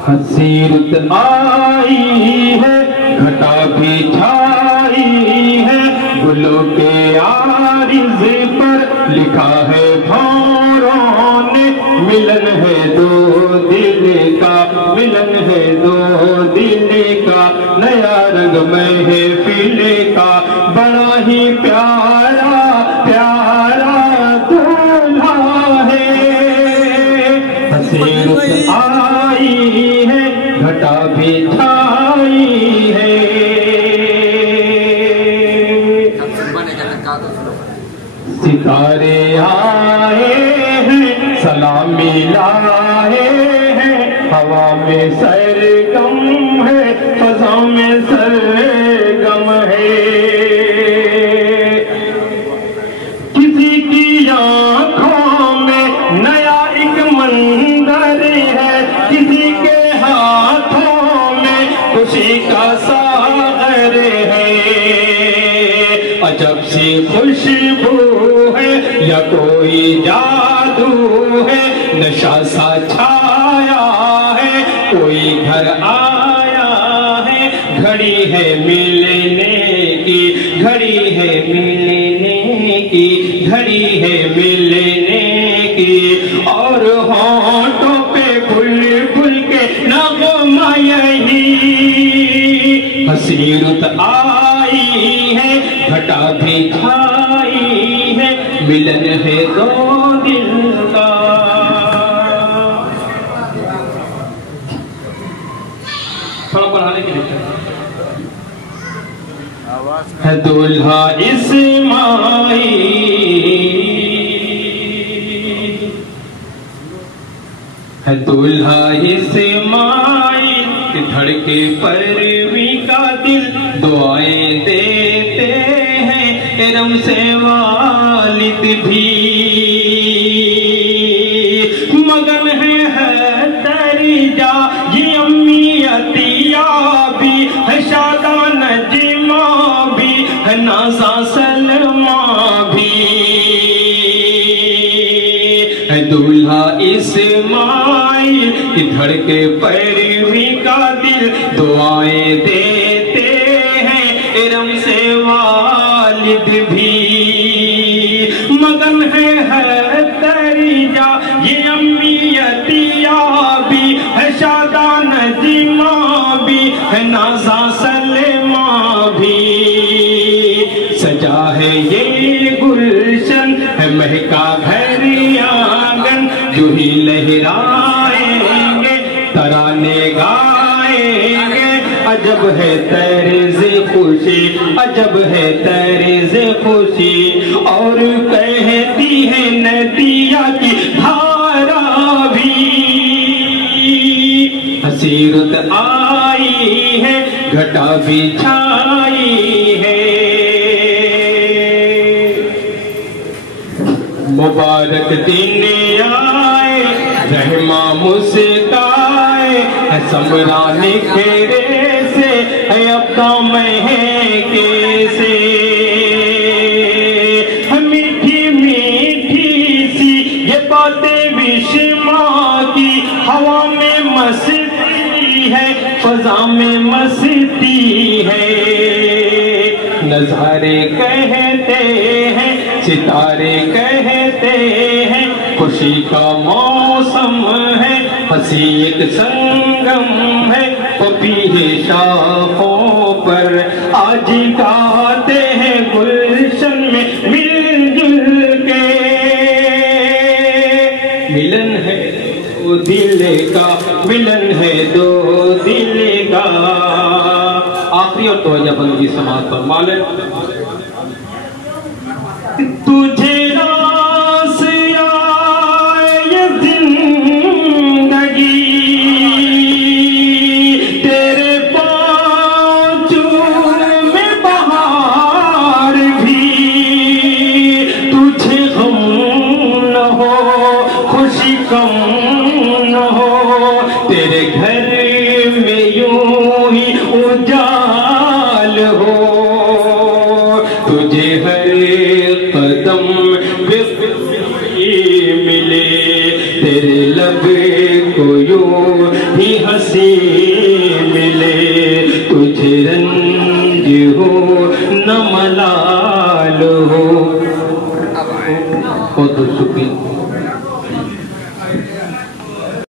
حسیرت آئی ہے گھٹا بھی چھائی ہے گلوں کے عارض پر لکھا ہے بھوروں نے ملن ہے دو دل کا ملن ہے دو دل کا نیا رنگ محفل کا بڑا ہی پیارا پیارا دولہا ہے حسیرت آئی ہے گھٹا بھی چھائی ہے ستارے آئے ہیں سلامی لائے ہیں ہوا میں سرگم ہے فضا میں سرگم ہے کسی کی آنکھوں میں نیا ایک منظر ہے کسی کے ہاتھوں میں خوشی کا ساغر ہے عجب سی خوشبو ہے یا کوئی جادو ہے نشہ سا چھایا ہے کوئی گھر آیا ہے گھڑی ہے ملنے کی گھڑی ہے ملنے کی گھڑی ہے ملنے کی اور ہونٹوں پہ پھول پھول کے نغمہ یہی حسیرت آئی ہے گھٹا بھی چھائی ہے ملن ہے دو دل کا تھوڑا پڑھانے کے لیے ہے دولہا اسماعیل ہے دولہا اسماعیل کہ دھڑکے پروی کا دل دعائیں دیتے ہیں ارم سے والد بھی مگن ہے درجہ یہ امی عطیہ بھی ہے شادہ نجمہ بھی ہے نازا سلمہ بھی ہے دولہا اسماعیل کہ دھڑکے پروی کا دل دعائیں دیتے ہیں ارم سے والد بھی مگن ہے درجہ یہ امی عطیہ بھی ہے شادہ نجمہ بھی ہے نازا سلمہ بھی سجا ہے یہ گلشن ہے مہکا گھر آنگن جو ہی لہرائیں گے ترانے گائیں گے عجب ہے طرز خوشی عجب ہے طرز خوشی اور کہتی ہے ندیہ کی دھارا بھی حسیرت آئی ہے گھٹا بھی چھائی ہے مبارک دن آئے رحمہ مسکائے ہے سمران کھیرے سے ہے ابدا مہکے سے میٹھی میٹھی سی یہ باتیں وشما کی ہوا میں مستی ہے فضا میں مستی ہے نظارے کہتے ہیں ستارے کہتے ہیں خوشی کا موسم ہے ہنسی ایک سنگم ہے پپیہے شاخوں پر آج گاتے ہیں گلشن میں مل جل کے ملن ہے دو دل کا ملن ہے دو دل کا آخری اور توجہ بندگی سماعت فرما لیں تجھے راس آئے یہ زندگی تیرے پاؤں میں بہار بھی تجھے غم نہ ہو خوشی کم نہ ہو تیرے گھر میں یوں ہی اجال ہو تجھے ہر قدم پہ ملے تیرے لب کوئی یوں ہی ہنسی ملے، تجھے رنج ہو نہ ملال ہو۔ بہت بہت شکریہ۔